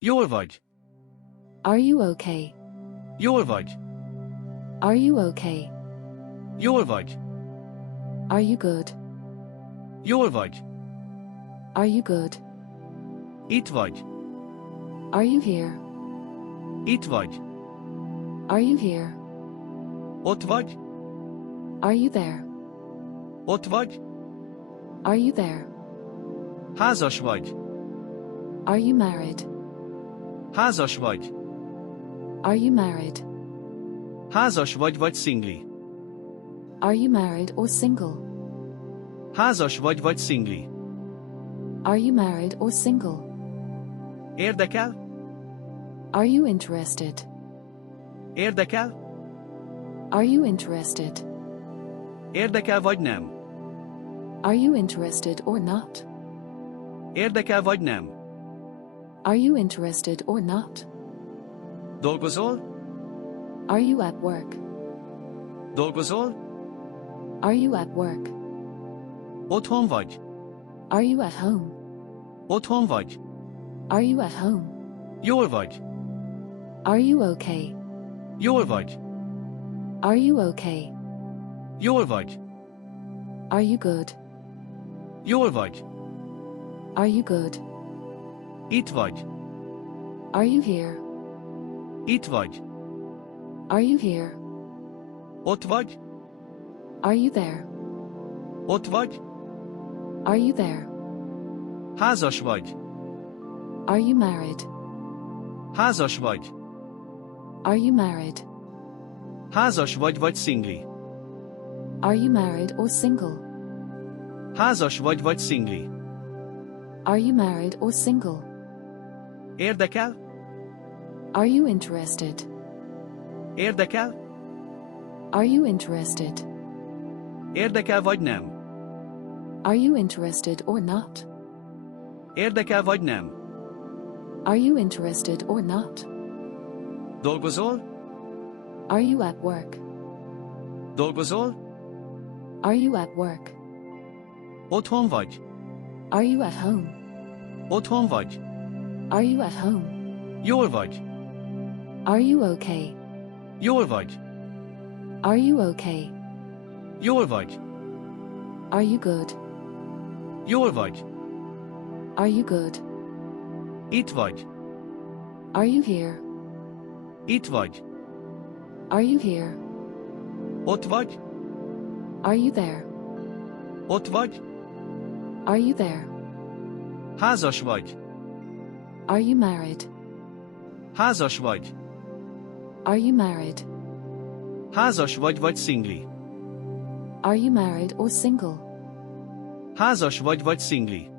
Jól vagy. Are you okay? Jól vagy. Are you okay? Jól vagy. Are you good? Jól vagy. Are you good? Itt vagy. Are you here? Itt vagy. Are you here? Ott vagy. Are you there? Ott vagy. Are you there? Házas vagy. Are you married? Házas vagy. Are you married? Házas vagy szingli. Are you married or single? Házas vagy szingli. Are you married or single? Érdekel? Are you interested? Érdekel? Are you interested? Érdekel vagy nem? Are you interested or not? Érdekel vagy nem? Are you interested or not? Dolgozol? Are you at work? Dolgozol? Are you at work? Otthon vagy? Are you at home? Otthon vagy? Are you at home? Jól vagy. Are you okay? Jól vagy. Are you okay? Jól vagy. Are you good? Jól vagy. Are you good? Itt vagy. Are you here? Itt vagy. Are you here? Ott vagy. Are you there? Ott vagy. Are you there? Házas vagy. Are you married? Házas vagy. Are you married? Házas vagy szingli. Are you married or single? Házas vagy szingli. Are you married or single? Érdekel? Are you interested? Érdekel? Are you interested? Érdekel vagy nem? Are you interested or not? Érdekel vagy nem? Are you interested or not? Dolgozol? Are you at work? Dolgozol? Are you at work? Otthon vagy. Are you at home? Otthon vagy. Are you at home? Jól vagy. Are you okay? Jól vagy. Are you okay? Jól vagy. Are you good? Jól vagy. Are you good? Itt vagy. Are you here? Itt vagy. Are you here? Ott vagy. Are you there? Ott vagy. Are you there? Házas vagy. Are you married? Házas vagy. Are you married? Házas vagy szingli. Are you married or single? Házas vagy szingli.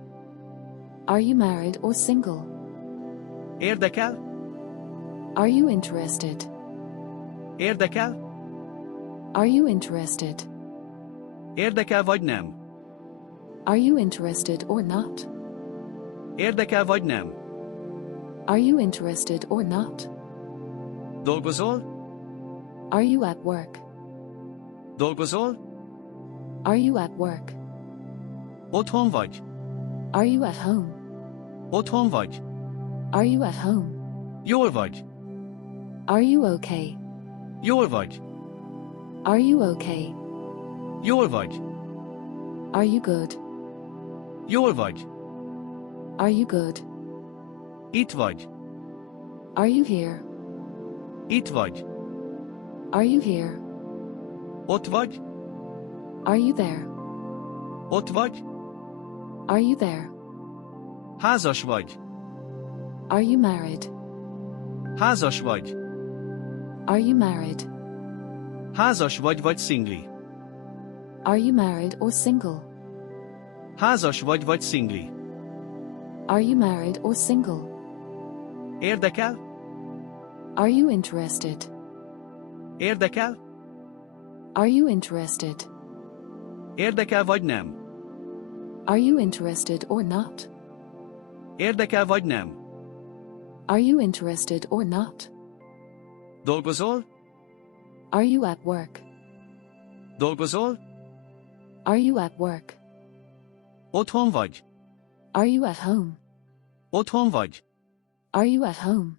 Are you married or single? Érdekel? Are you interested? Érdekel? Are you interested? Érdekel vagy nem? Are you interested or not? Érdekel vagy nem? Are you interested or not? Dolgozol? Are you at work? Dolgozol? Are you at work? Otthon vagy. Are you at home? Otthon vagy. Are you at home? Jól vagy. Are you okay? Jól vagy. Are you okay? Jól vagy. Are you good? Jól vagy. Are you good? Itt vagy. Are you here? Itt vagy. Are you here? Ott vagy. Are you there? Ott vagy. Are you there? Házas vagy. Are you married? Házas vagy. Are you married? Házas vagy szingli. Are you married or single? Házas vagy szingli. Are you married or single? Érdekel? Are you interested? Érdekel? Are you interested? Érdekel vagy nem? Are you interested or not? Érdekel vagy nem? Are you interested or not? Dolgozol? Are you at work? Dolgozol? Are you at work? Otthon vagy. Are you at home? Otthon vagy. Are you at home?